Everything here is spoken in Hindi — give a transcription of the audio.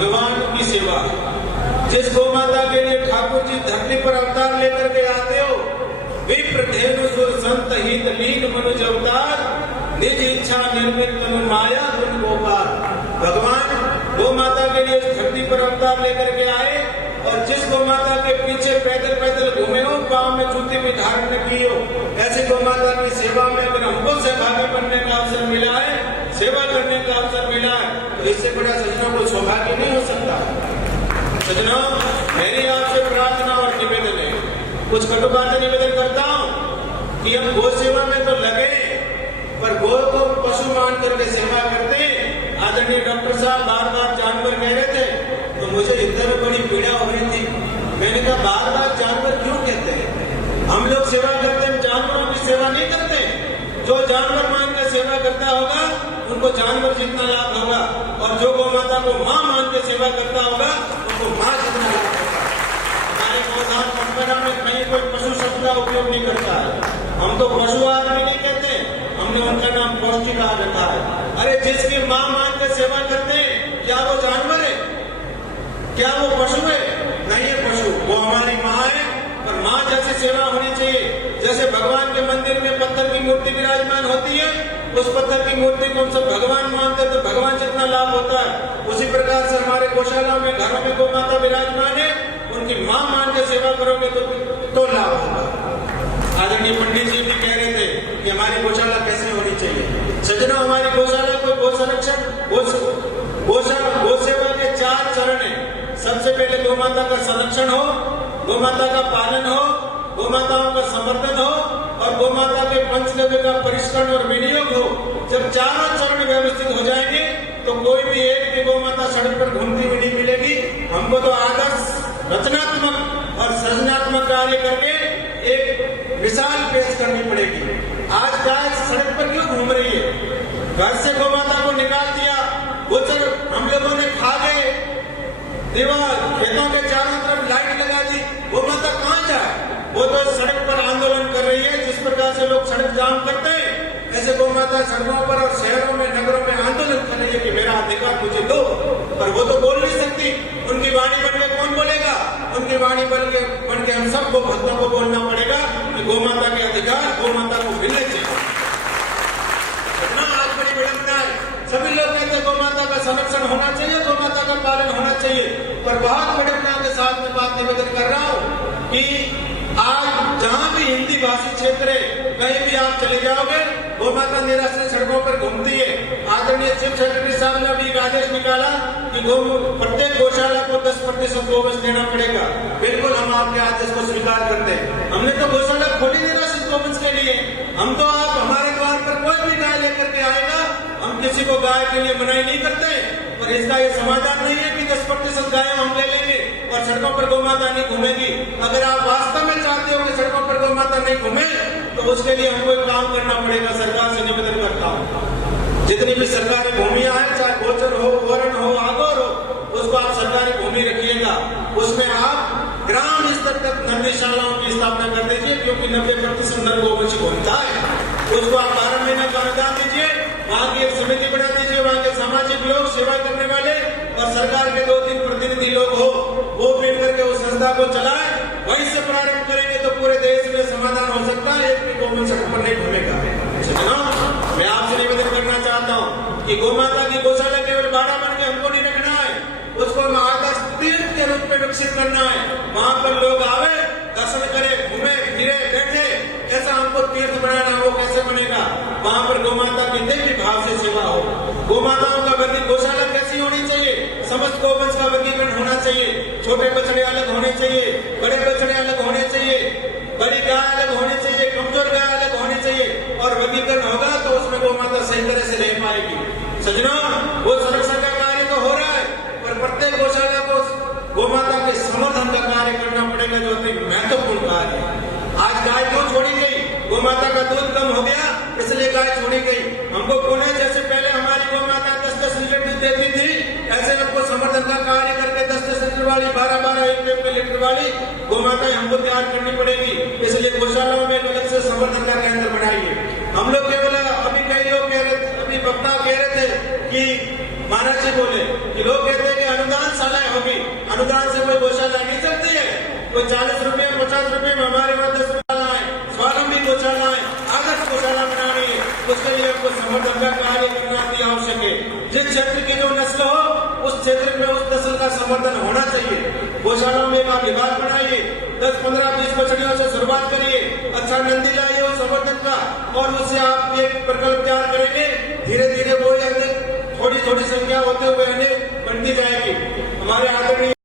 भगवान की सेवा। जिस गौ माता के लिए ठाकुर जी धरती पर अवतार लेकर के आते हो, विप्र धेनु सुर संत हित लीन मनुज अवतार, निज इच्छा निर्मित तनु माया गुण गोपाल। भगवान गौ माता के लिए धरती पर अवतार लेकर के आए और जिस गौ माता के पीछे पैदल पैदल घूमे हो, पांव में जूते भी धारण किए हो, ऐसी गौ माता की सेवा में अगर हमको सहभागी बनने का अवसर मिला है, सेवा करने का अवसर मिला है, तो इससे बड़ा सजना कोई सौभाग्य नहीं हो सकता। सजना, मेरी आपसे प्रार्थना और निवेदन है, कुछ कटु बातें निवेदन करता हूँ कि हम गौ सेवा में तो लगे, पर गौ को पशु मान करके सेवा करते। आदरणीय डॉक्टर साहब बार बार जानवर कह रहे थे, तो मुझे इधर बड़ी पीड़ा हो रही थी। मैंने कहा बार बार जानवर क्यों कहते हैं? हम लोग सेवा करते हैं, जानवरों की सेवा नहीं करते। जो जानवर मान कर सेवा करता होगा उनको जानवर जितना लाभ होगा, और जो गौ माता को माँ मान के सेवा करता होगा उनको माँ जितना लाभ होगा। हमारे गौधाम परंपरा में कहीं कोई पशु शब्द का उपयोग नहीं करता है। हम तो पशु आदमी नहीं कहते, हमने उनका नाम पौष्टिक रखा है। अरे जिसकी माँ मान कर सेवा करते हैं, क्या वो जानवर है? क्या वो पशु है? नहीं है पशु, वो हमारी माँ है। पर माँ जैसी सेवा होनी चाहिए। जैसे भगवान के मंदिर में पत्थर की मूर्ति विराजमान होती है, उस पत्थर की मूर्ति को हम सब भगवान मानते हैं, तो भगवान जितना लाभ होता है, उसी प्रकार से हमारे गौशाला में घरों में गौ माता विराजमान है, उनकी माँ मान के सेवा करोगे तो लाभ होगा। आदरणीय पंडित जी भी कह रहे थे कि हमारी गौशाला कैसे होनी चाहिए। सज्जनों, हमारी गौशाला को गौ संरक्षण गौ सेवा के 4 चरण है। सबसे पहले गौ माता का संरक्षण हो, गौ माता का पालन हो, गौ माताओं का समर्पण हो और गौ माता के पंचगव्य का परिष्करण और विनियोग हो। जब चारों चरण व्यवस्थित हो जाएंगे तो कोई भी एक भी गौ माता सड़क पर घूमती हुई नहीं मिलेगी। हमको तो आदर्श रचनात्मक और सृजनात्मक कार्य करके एक मिसाल पेश करनी पड़ेगी। आज गाय सड़क पर क्यों घूम रही है? घर से गौ माता को निकाल दिया, गोचर हम लोगों ने खा गए, दीवार खेतों के चारों तरफ लाइट लगा दी, गौ माता कहाँ जाए? वो तो सड़क पर आंदोलन कर रही है। जिस प्रकार से लोग सड़क जाम करते हैं, ऐसे गौ माता सड़कों पर और शहरों में नगरों में आंदोलन कर रही है कि मेरा अधिकार मुझे दो। पर वो तो बोल नहीं सकती, उनकी वाणी बन के कौन बोलेगा? उनकी वाणी बन के हम सबको भक्तों को बोलना पड़ेगा कि गौ माता के अधिकार गौ माता को मिलने चाहिए। आज बड़ी विडंबना है, सभी लोग कहते हैं गौ माता का संरक्षण होना चाहिए, गौ माता का पालन होना चाहिए, पर बहुत विडंबना के साथ में बात निवेदन कर रहा हूँ कि आज जहाँ भी हिंदी भाषी क्षेत्र है, कहीं भी आप चले जाओगे, गौ माता निराश्रित सड़कों पर घूमती है। आदरणीय चीफ सेक्रेटरी साहब ने अभी एक आदेश निकाला कि प्रत्येक गौशाला को 10% गोवंश देना पड़ेगा। बिल्कुल हम आपके आदेश को स्वीकार करते हैं। हमने तो गौशाला खोली निराश्रित गोवंश के लिए। हम तो आप हमारे द्वार पर कोई भी गाय लेकर के आएगा, हम किसी को गाय के लिए मनाही नहीं करते, पर इसका ये समाधान नहीं है कि 10% गाय हम ले लेंगे और सड़कों पर गौ माता नहीं घूमेगी। अगर आप वास्तव में चाहते हो कि सड़कों पर गौ माता नहीं घूमे, तो उसके लिए हमको एक काम करना पड़ेगा। सरकार से निवेदन करता हूँ, जितनी भी सरकारी भूमियां हैं, चाहे गोचर हो, वरण हो, आगोर हो, उसको आप सरकारी भूमि रखिएगा। उसमें आप ग्राम स्तर तक नन्हीशालाओं की स्थापना कर दीजिए, क्योंकि 90% नर गोवंश होता है। उसको आप 12 महीने का अनुदान दीजिए, वहाँ की एक समिति बना दीजिए, वहाँ के सामाजिक लोग, सेवा करने वाले और सरकार के 2-3 प्रतिनिधि लोग हो, वो मिलकर के उस संस्था को चलाए। वहीं से प्रारंभ करेंगे तो पूरे देश में समाधान हो सकता है, एक भी गौवंश सड़क पर नहीं घूमेगा। मैं आपसे निवेदन करना चाहता हूँ कि गौ माता की गौशाला केवल बाड़ा बन के हमको नहीं रखना है, उसको हम आदर्श तीर्थ के रूप में विकसित करना है। वहाँ पर लोग आवे, दर्शन करे, घूमे फिरे बैठे, ऐसा हमको तीर्थ बनाना। वो कैसे बनेगा? वहाँ पर गौ माता की दिव्य भाव से सेवा हो। गौ माताओं का वर्गीकरण, गौशाला कैसी होनी चाहिए? समस्त गौवंश का वर्गीकरण होना चाहिए। छोटे बछड़े अलग होने चाहिए, बड़े बछड़े अलग होने चाहिए, बड़ी गाय अलग होनी चाहिए, कमजोर गाय अलग होनी चाहिए, और वर्गीकरण होगा तो उसमें गौ माता सही तरह से रह पाएगी। सज्जनों, वो संरक्षण का कार्य तो हो रहा है, पर प्रत्येक गौशाला को गौ माता के समर्थन का कार्य करना पड़ेगा, जो अति महत्वपूर्ण कार्य है। आज गाय क्यों छोड़ी गई? गौ माता का दूध कम हो गया, इसलिए गाय छोड़ी गई। हमको पुणे जैसे पहले हमारी गौ माता 10-10 लीटर दूध देती थी, ऐसे हमको समर्थन का कार्य करके 10-10 लीटर वाली, 12-12, 1 लीटर वाली गौ माता हमको तैयार करनी पड़ेगी। इसलिए गौशालाओं में अलग से समर्थन का केंद्र बनाइए। हम लोग केवल अभी कई लोग कह रहे थे, अभी वक्ता कह रहे थे कि महाराज जी बोले कि लोग कहते हैं कि अनुदान अनुदान से कोई गौशाला नहीं चलती है। कोई 40 रुपए 50 रुपए में हमारे वहाँ 10 गौशाला है, स्वावलंबी गौशाला है, आदर्श गौशाला बनानी है, उसके लिए आपको संवर्धन का कार्य करना भी आवश्यक है। जिस क्षेत्र की जो नस्ल हो उस क्षेत्र में उस नस्ल का संवर्धन होना चाहिए। गौशालाओं में एक विभाग बनाइए, 10, 15, 20 बछड़ियों से शुरुआत करिए, अच्छा नंदी लाइए उस संवर्धन का, और उससे आप एक प्रकल्प तैयार करेंगे। धीरे धीरे वो थोड़ी थोड़ी संख्या होते हुए बनती जाएगी। हमारे आदरणीय